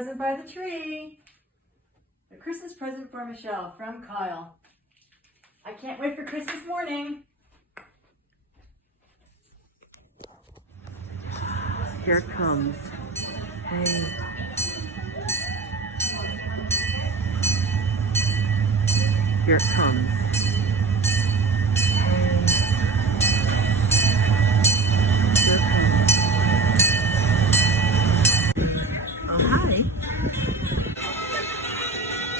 present by the tree. A Christmas present for Michelle from Kyle. I can't wait for Christmas morning. Here it comes. Hey. Here it comes. Here it comes. Oh, hi.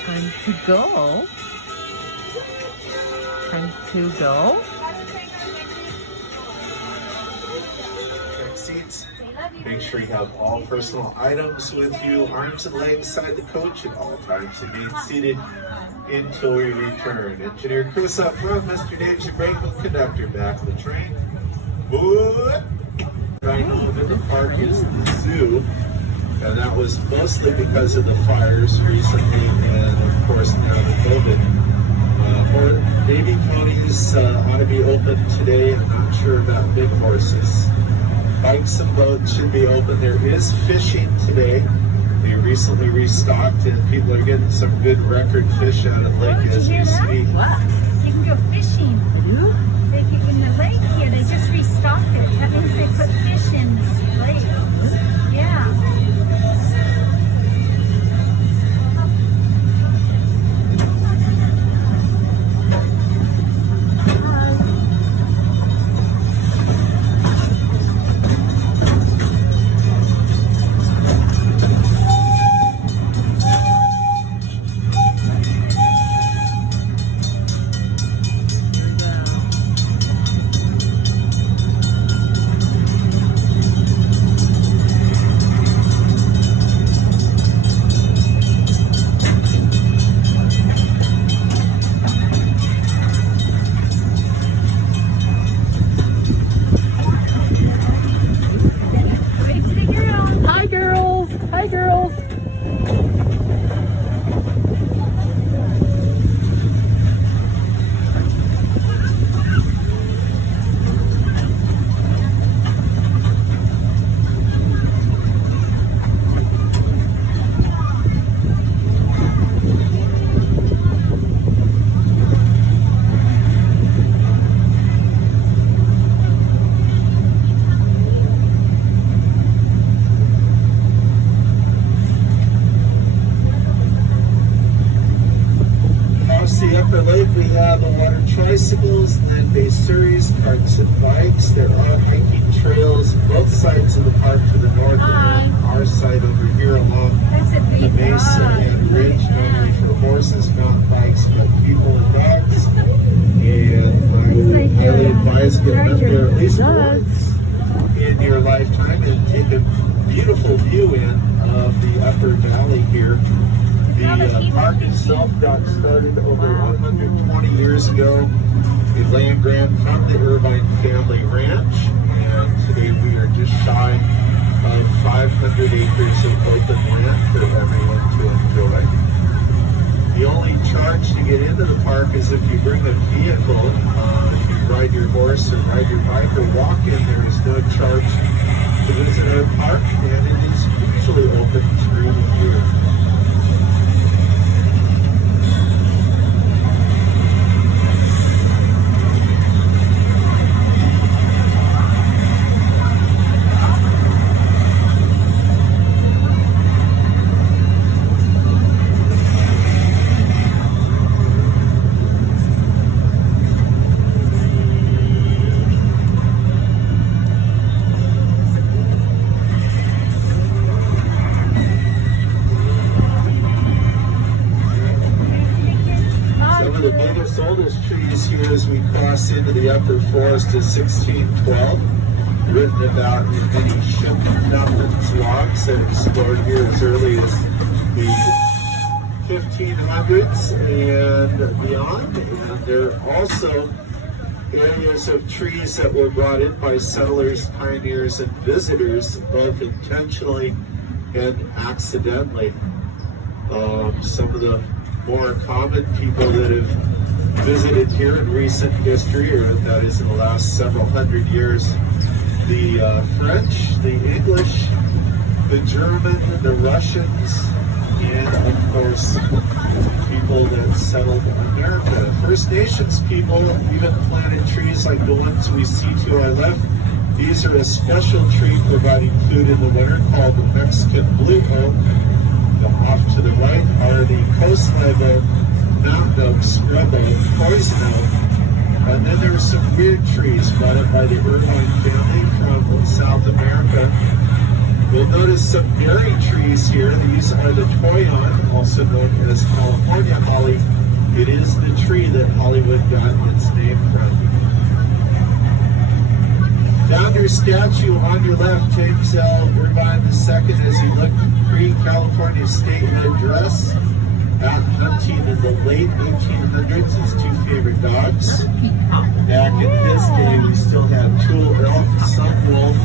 Time to go. Time to go. Seats. Make sure you have all personal items with you, arms and legs side the coach at all times. Remain seated until we return. Engineer Chris up front, Mr. Dave's your brakeman, conductor back of the train. Right over the park is the zoo, and that was mostly because of the fires recently, and of course now the COVID. Baby ponies ought to be open today. I'm not sure about big horses. Bikes and boats should be open. There is fishing today. They recently restocked and people are getting some good record fish out of the lake as we speak. What? You can go fishing. They can, in the lake here, they just restocked it. That means they put fish in this lake. Yeah. Tricycles and baseries, carts and bikes. There are hiking trails both sides of the park to the north and our side over here along the mesa and ridge, normally for horses, not bikes, but people and dogs. And I would highly advise getting up there at least once in your lifetime and take a beautiful view in of the upper valley here. The park itself got started over 120 years ago. A land grant from the Irvine family ranch, and today we are just shy of 500 acres of open land for everyone to enjoy. The only charge to get into the park is if you bring a vehicle. If you ride your horse or ride your bike or walk in, there is no charge to visit our park, and it is usually open through the year. Oldest trees here as we cross into the upper forest is 1612, written about in many ship captains' logs that explored here as early as the 1500s and beyond. And there are also areas of trees that were brought in by settlers, pioneers, and visitors, both intentionally and accidentally. Some of the more common people that have visited here in recent history, or that is in the last several hundred years, the French, the English, the German, the Russians, and of course, people that settled America. First Nations people even planted trees like the ones we see to our left. These are a special tree providing food in the winter called the Mexican blue oak. Off to the right are the coast live oak, mountain oak, scrub oak, poison oak, and then there are some weird trees brought up by the Irvine family from South America. You'll notice some berry trees here. These are the toyon, also known as California holly. It is the tree that Hollywood got its name from. Founder's statue on your left, James L. Irvine II, as he looked pre-California statehood dress, out hunting in the late 1800s, his two favorite dogs. Back in his day, we still had Tool Elk, Sun Wolf,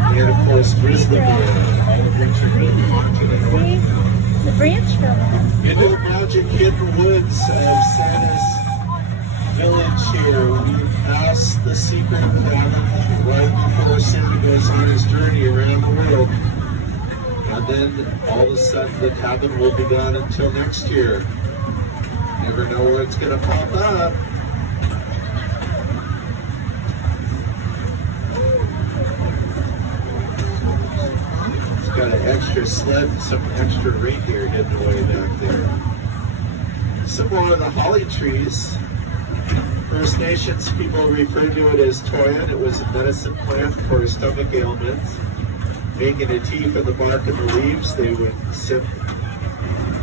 and of course Grizzly Bear, all of which are going to be on today. The branch fell off. Into the magic hidden woods of Santa's village here. We passed the secret cabin right before Santa goes on his journey around the world. And then all of a sudden the cabin will be gone until next year. Never know where it's going to pop up. It's got an extra sled and some extra reindeer hidden away back there. Some more of the holly trees. First Nations people refer to it as toyon. It was a medicine plant for stomach ailments. Making a tea from the bark and the leaves, they would sip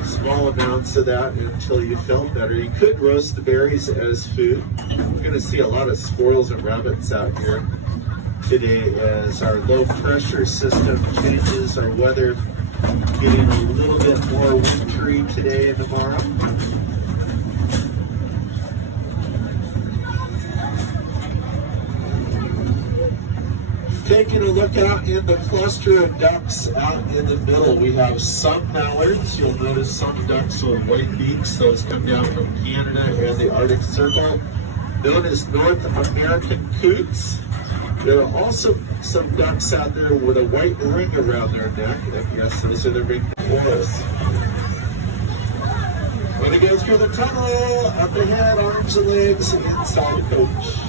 small amounts of that until you felt better. You could roast the berries as food. We're going to see a lot of squirrels and rabbits out here today as our low pressure system changes, our weather getting a little bit more wintry today and tomorrow. Taking a look out in the cluster of ducks out in the middle, we have some mallards. You'll notice some ducks with white beaks. Those come down from Canada and the Arctic Circle, known as North American coots. There are also some ducks out there with a white ring around their neck. And yes, those are their big boys. Gonna go through the tunnel, up ahead, arms and legs, inside the coach.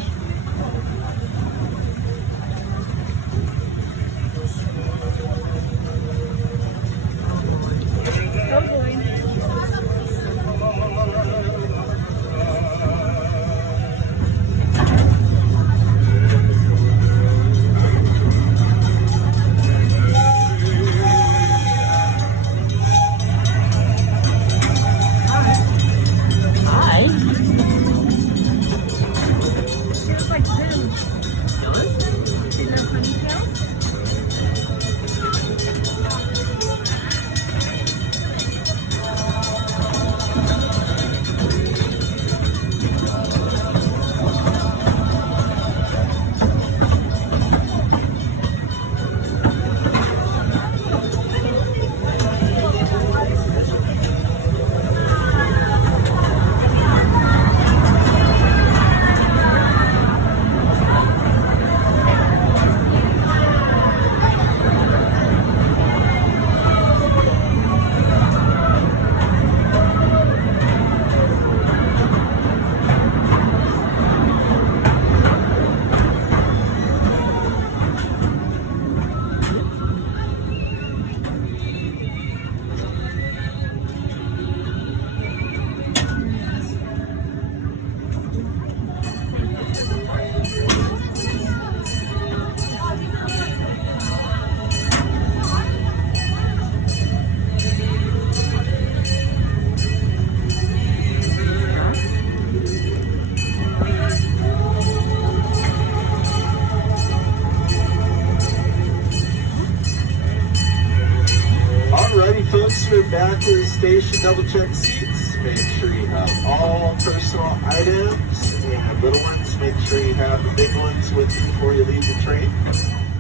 We're back to the station. Double check seats. Make sure you have all personal items, and little ones, make sure you have the big ones with you before you leave the train.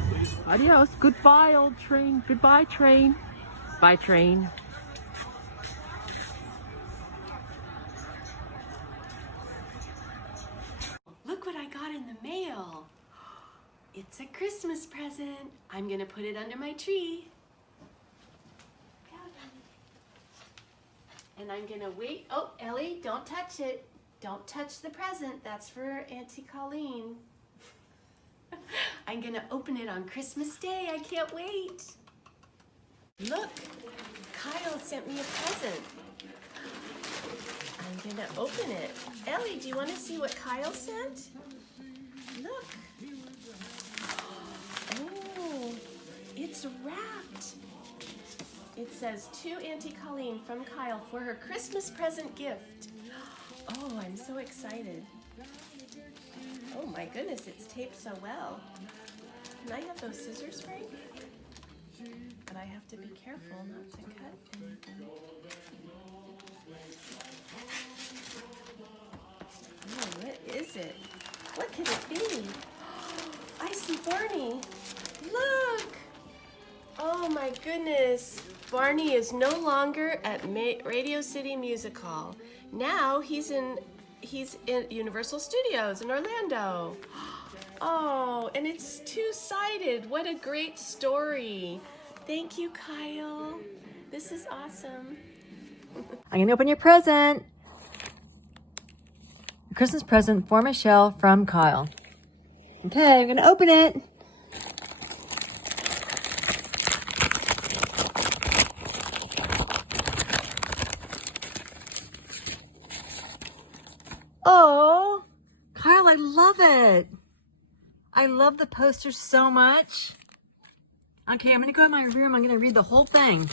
Please. Adios. Goodbye, old train. Goodbye, train. Bye, train. Look what I got in the mail. It's a Christmas present. I'm gonna put it under my tree. And I'm gonna wait. Oh, Ellie, don't touch it. Don't touch the present. That's for Auntie Colleen. I'm gonna open it on Christmas Day. I can't wait. Look, Kyle sent me a present. I'm gonna open it. Ellie, do you want to see what Kyle sent? Look. Oh, it's wrapped. It says, to Auntie Colleen from Kyle for her Christmas present gift. Oh, I'm so excited. Oh my goodness, it's taped so well. Can I have those scissors, Frank? But I have to be careful not to cut anything. Oh, what is it? What could it be? I see Barney. Look! Oh my goodness. Barney is no longer at Radio City Music Hall. Now he's in Universal Studios in Orlando. Oh, and it's two-sided. What a great story. Thank you, Kyle. This is awesome. I'm gonna open your present. A Christmas present for Michelle from Kyle. Okay, I'm gonna open it. Oh, Kyle, I love it. I love the poster so much. Okay, I'm gonna go in my room. I'm gonna read the whole thing.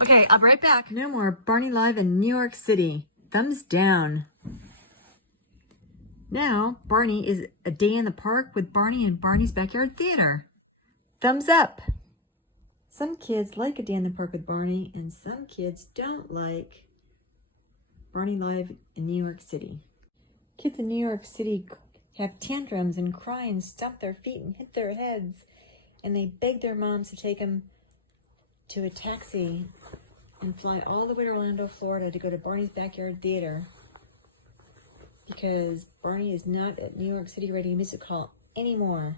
Okay, I'll be right back. No more Barney Live in New York City. Thumbs down. Now, Barney is a day in the park with Barney in Barney's Backyard Theater. Thumbs up. Some kids like a day in the park with Barney, and some kids don't like Barney Live in New York City. Kids in New York City have tantrums and cry and stomp their feet and hit their heads, and they beg their moms to take them to a taxi and fly all the way to Orlando, Florida to go to Barney's Backyard Theater because Barney is not at New York City Radio Music Hall anymore.